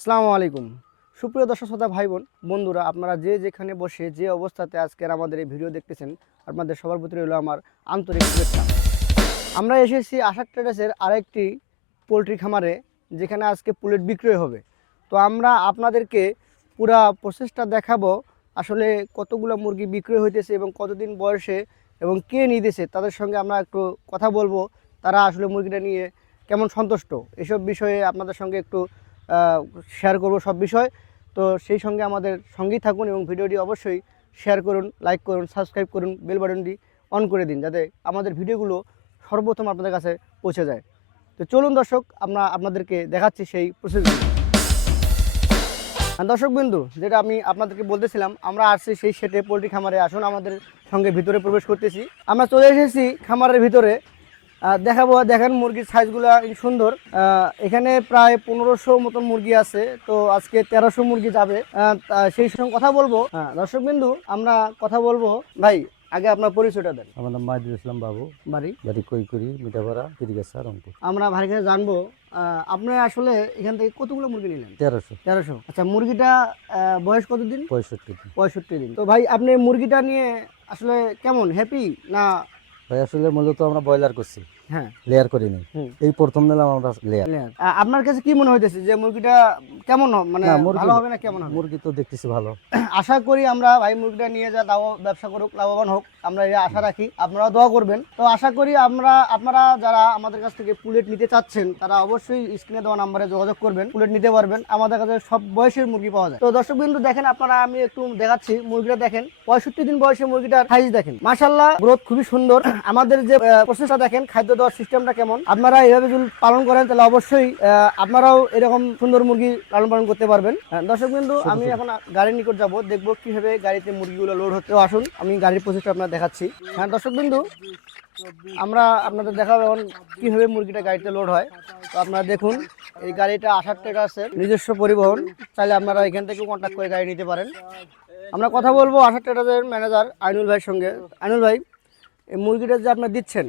আসসালামু আলাইকুম। সুপ্রিয় দর্শক শ্রোতা ভাই বোন বন্ধুরা, আপনারা যে যেখানে বসে যে অবস্থাতে আজকের আমাদের এই ভিডিও দেখতেছেন, আপনাদের সবার প্রতি রইল আমার আন্তরিক শুভেচ্ছা। আমরা এসেছি আশাক ট্রেডার্সের আরেকটি পোলট্রি খামারে, যেখানে আজকে পুলেট বিক্রয় হবে। তো আমরা আপনাদেরকে পুরা প্রসেসটা দেখাবো, আসলে কতগুলো মুরগি বিক্রয় হইতেছে এবং কতদিন বয়সে এবং কে নিতেছে, তাদের সঙ্গে আমরা একটু কথা বলব, তারা আসলে মুরগিটা নিয়ে কেমন সন্তুষ্ট, এসব বিষয়ে আপনাদের সঙ্গে একটু শেয়ার করব সব বিষয়। তো সেই সঙ্গে আমাদের সঙ্গেই থাকুন এবং ভিডিওটি অবশ্যই শেয়ার করুন লাইক করুন সাবস্ক্রাইব করুন বেল বাটনটি অন করে দিন যাতে আমাদের ভিডিওগুলো সর্বপ্রথম আপনাদের কাছে পৌঁছে যায়। তো চলুন দর্শক, আমরা আপনাদেরকে দেখাচ্ছি সেই প্রসেসগুলো দর্শক বিন্দু, যেটা আমি আপনাদেরকে বলতেছিলাম, আমরা আসছি সেই সেটে পোলট্রি খামারে। আসুন আমাদের সঙ্গে ভিতরে প্রবেশ করতেছি। আমরা চলে এসেছি খামারের ভিতরে। দেখাবো দেখেন মুরগির সাইজগুলো সুন্দর। এখানে প্রায় পনেরোশো মতন মুরগি আছে তো আজকে তেরোশো মুরগি যাবে। সেই সঙ্গে কথা বলব। হ্যাঁ দর্শক বিন্দু আমরা কথা বলব। ভাই আগে আপনার পরিচয়টা দেন। আমার নাম মাহিদুল ইসলাম বাবু। বাড়ি? বাড়ি কৈকুরি মিঠাপাড়া তিরিগাছা রংপুর। আমরা ভাই কাছে জানব আহ, আপনি আসলে এখান থেকে কতগুলো মুরগি নিলেন? তেরোশো। তেরোশো। আচ্ছা মুরগিটা বয়স কতদিন? পঁয়ষট্টি দিন। পঁয়ষট্টি দিন। তো ভাই আপনি মুরগিটা নিয়ে আসলে কেমন? হ্যাপি না ভাই আসলে মূলত আমরা ব্রয়লার করছি। লেয়ার করিনি হুম। এই প্রথম নিলাম আমরা লেয়ার আপনার কাছে কি মনে হইতেছে যে মুরগিটা কেমন মানে ভালো হবে না কেমন হবে? মুরগি তো দেখতেছি ভালো। আশা করি আমরা ভাই মুরগিটা নিয়ে যা দাও ব্যবসা করুক লাভবান হোক আমরা এই আশা রাখি। আপনারাও দোয়া করবেন। তো আশা করি আমরা আপনারা যারা আমাদের কাছ থেকে পুলেট নিতে চাচ্ছেন তারা অবশ্যই স্ক্রিনে দেওয়া নাম্বারে যোগাযোগ করবেন পুলেট নিতে পারবেন। আমাদের কাছে সব বয়সের মুরগি পাওয়া যায়। তো দর্শক বিন্দু দেখেন আপনারা আমি একটু দেখাচ্ছি মুরগিটা দেখেন। পঁয়ষট্টি দিন বয়সে মুরগিটার সাইজ দেখেন। মাশাল্লাহ গ্রোথ খুবই সুন্দর। আমাদের যে প্রসেসটা দেখেন খাদ্য দেওয়ার সিস্টেমটা কেমন? আপনারা এইভাবে যদি পালন করেন তাহলে অবশ্যই আপনারাও এরকম সুন্দর মুরগি লালন পালন করতে পারবেন। হ্যাঁ, দর্শক বিন্দু আমি এখন গাড়ির নিকট যাব দেখব কীভাবে গাড়িতে মুরগিগুলো লোড হতে আসুন। আমি গাড়ির প্রসেসটা আপনার দেখাচ্ছি। হ্যাঁ দর্শক বিন্দু আমরা আপনাদের দেখাবো এখন কীভাবে মুরগিটা গাড়িতে লোড হয়। তো আপনারা দেখুন এই গাড়িটা আসার টাকা আছে নিজস্ব পরিবহন। চাইলে আপনারা এখান থেকে কন্ট্যাক্ট করে গাড়ি নিতে পারেন। আমরা কথা বলব আসার ট্রেডার্সের ম্যানেজার আইনুল ভাইয়ের সঙ্গে। আইনুল ভাই এই মুরগিটা যে আপনার দিচ্ছেন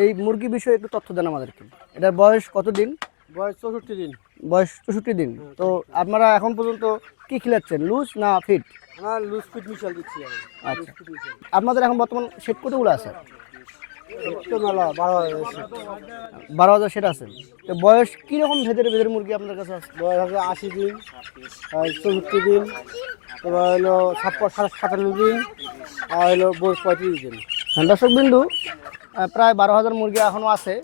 এই মুরগি বিষয়ে একটু তথ্য দেন আমাদেরকে। এটার বয়স কতদিন? বয়স চৌষট্টি দিন। বয়স চৌষট্টি দিন। তো আপনারা এখন পর্যন্ত কি খিলাচ্ছেন লুজ না ফিট? আমরা লুজ ফিট মিশাল দিচ্ছি আচ্ছা। আপনাদের এখন বর্তমান সেট কতগুলো আছে? বারো হাজার সেট আছে। তো বয়স কীরকম ভেতরে ভেতরে মুরগি আপনার কাছে আছে? বয়স আছে আশি দিন চৌষট্টি দিন এবার হলো ছাপ্পান্ন সাতান্ন দিন আর হলো বয়স পঁয়ত্রিশ দিন। হ্যাঁ, দর্শক বিন্দু প্রায় বারো হাজার মুরগি এখনও আছে।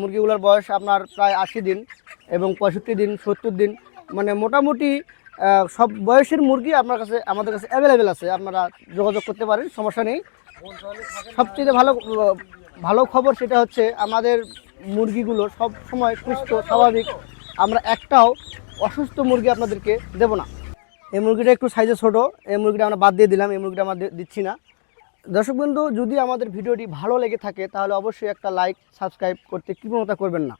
মুরগিগুলোর বয়স আপনার প্রায় আশি দিন এবং পঁয়ষট্টি দিন, সত্তর দিন। মানে মোটামুটি সব বয়সের মুরগি আপনার কাছে, আমাদের কাছে অ্যাভেলেবেল আছে। আপনারা যোগাযোগ করতে পারেন, সমস্যা নেই। সবচেয়ে ভালো ভালো খবর সেটা হচ্ছে আমাদের মুরগিগুলো সব সময় সুস্থ, স্বাভাবিক। আমরা একটাও অসুস্থ মুরগি আপনাদেরকে দেব না। এই মুরগিটা একটু সাইজে ছোটো, এই মুরগিটা আমরা বাদ দিয়ে দিলাম, এই মুরগিটা আমরা দিচ্ছি না। দর্শক বন্ধু, যদি আমাদের ভিডিওটি ভালো লেগে থাকে, তাহলে অবশ্যই একটা লাইক সাবস্ক্রাইব করতে কৃপণতা করবেন না।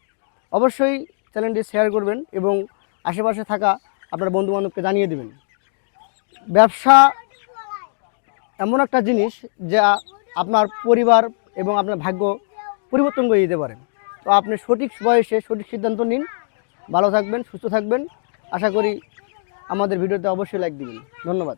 অবশ্যই চ্যানেলটি শেয়ার করবেন এবং আশেপাশে থাকা আপনার বন্ধু বান্ধবকে জানিয়ে দেবেন। ব্যবসা এমন একটা জিনিস যা আপনার পরিবার এবং আপনার ভাগ্য পরিবর্তন করে দিতে পারে। তো আপনি সঠিক বয়সে সঠিক সিদ্ধান্ত নিন। ভালো থাকবেন, সুস্থ থাকবেন। আশা করি আমাদের ভিডিওতে অবশ্যই লাইক দিবেন। ধন্যবাদ।